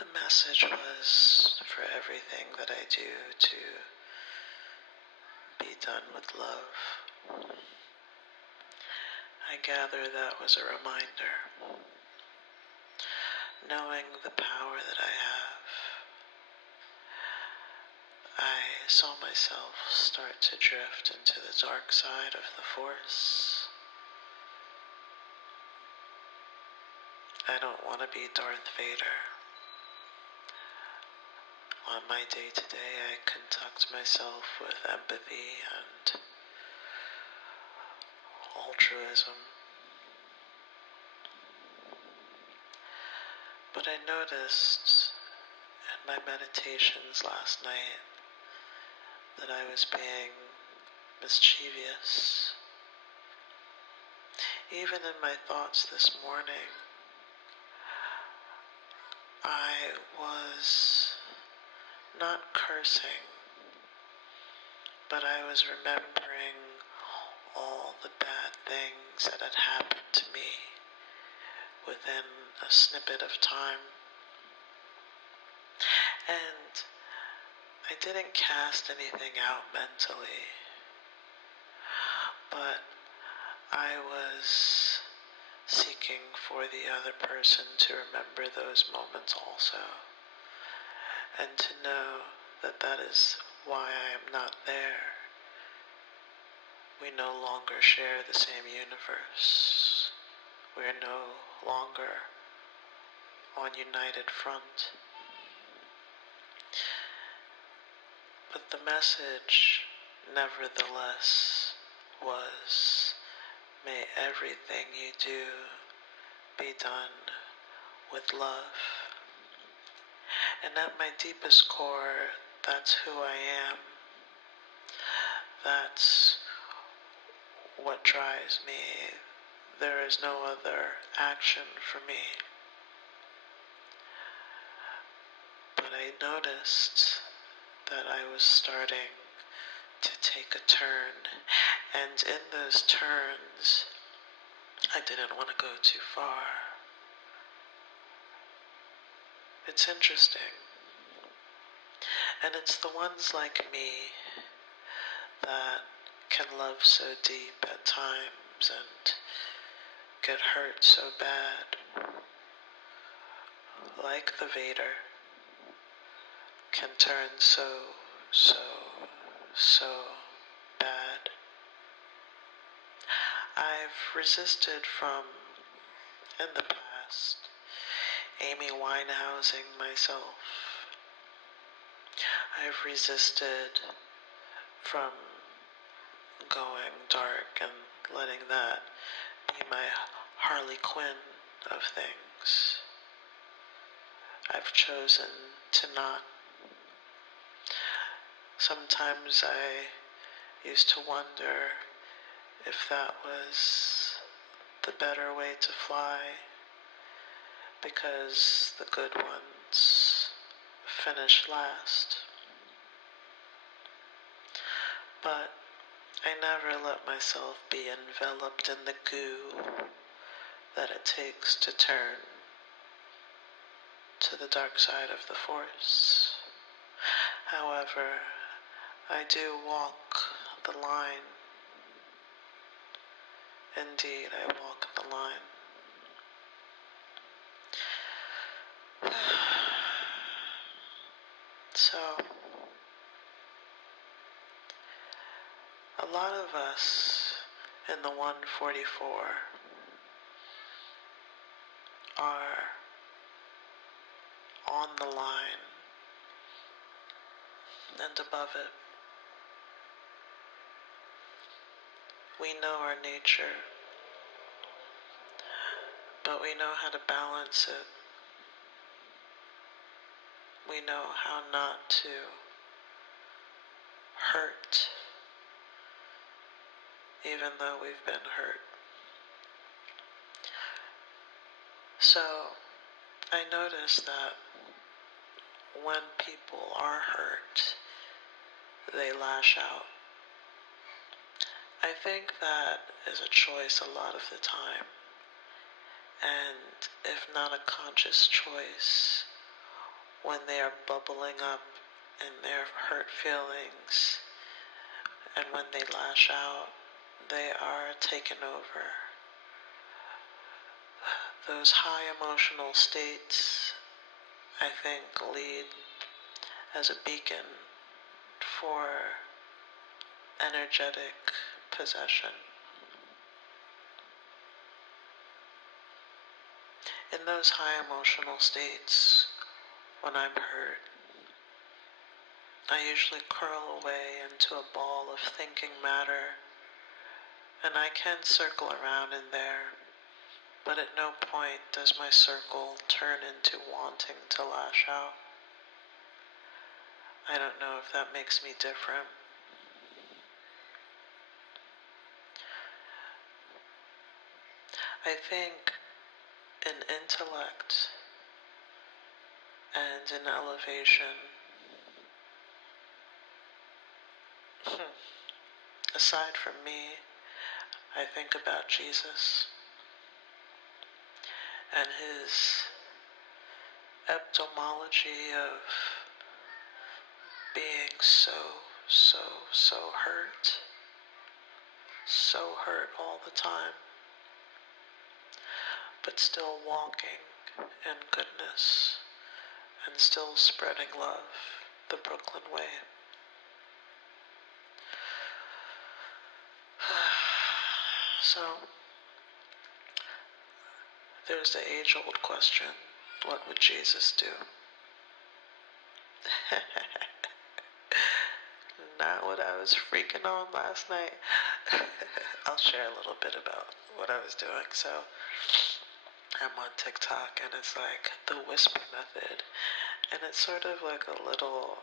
The message was for everything that I do to be done with love. I gather that was a reminder. Knowing the power that I have, I saw myself start to drift into the dark side of the Force. I don't want to be Darth Vader. On my day-to-day, I conduct myself with empathy and altruism. But I noticed in my meditations last night that I was being mischievous. Even in my thoughts this morning, I was not cursing, but I was remembering all the bad things that had happened to me within a snippet of time. And I didn't cast anything out mentally, but I was seeking for the other person to remember those moments also, and to know that that is why I am not there. We no longer share the same universe. We are no longer on united front. But the message, nevertheless, was, may everything you do be done with love. And at my deepest core, that's who I am. That's what drives me. There is no other action for me. But I noticed that I was starting to take a turn, and in those turns, I didn't want to go too far. It's interesting, and it's the ones like me that can love so deep at times and get hurt so bad, like the Vader, can turn so bad. I've resisted from, in the past, Amy Winehousing myself. I've resisted from going dark and letting that be my Harley Quinn of things. I've chosen to not. Sometimes I used to wonder if that was the better way to fly, because the good ones finish last. But I never let myself be enveloped in the goo that it takes to turn to the dark side of the Force. However, I do walk the line. Indeed, I walk the line. So, a lot of us in the 144 are on the line and above it. We know our nature, but we know how to balance it. We know how not to hurt, even though we've been hurt. So, I notice that when people are hurt, they lash out. I think that is a choice a lot of the time, and if not a conscious choice, when they are bubbling up in their hurt feelings, and when they lash out, they are taken over. Those high emotional states, I think, lead as a beacon for energetic possession. In those high emotional states, when I'm hurt, I usually curl away into a ball of thinking matter, and I can circle around in there, but at no point does my circle turn into wanting to lash out. I don't know if that makes me different. I think in intellect and in elevation, aside from me, I think about Jesus and his etymology of being so hurt all the time, but still walking in goodness and still spreading love the Brooklyn way. So, there's the age-old question, what would Jesus do? Not what I was freaking on last night. I'll share a little bit about what I was doing. So, I'm on TikTok, and it's like the whisper method, and it's sort of like a little,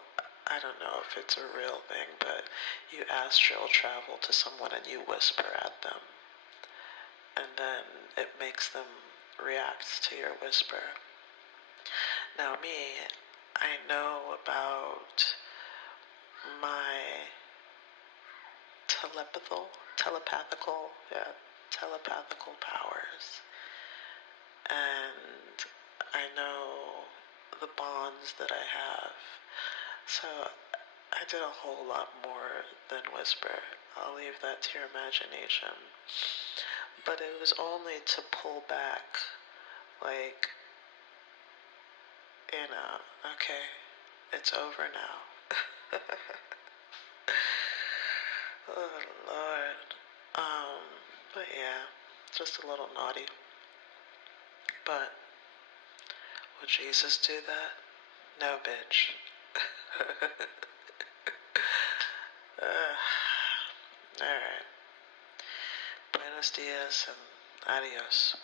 I don't know if it's a real thing, but you astral travel to someone and you whisper at them, and then it makes them react to your whisper. Now me, I know about my telepathical powers, and I know the bonds that I have. So I did a whole lot more than whisper. I'll leave that to your imagination. But it was only to pull back, like, okay, it's over now. Oh, Lord. But yeah, just a little naughty. But would Jesus do that? No, bitch. Alright. Buenos dias and adios.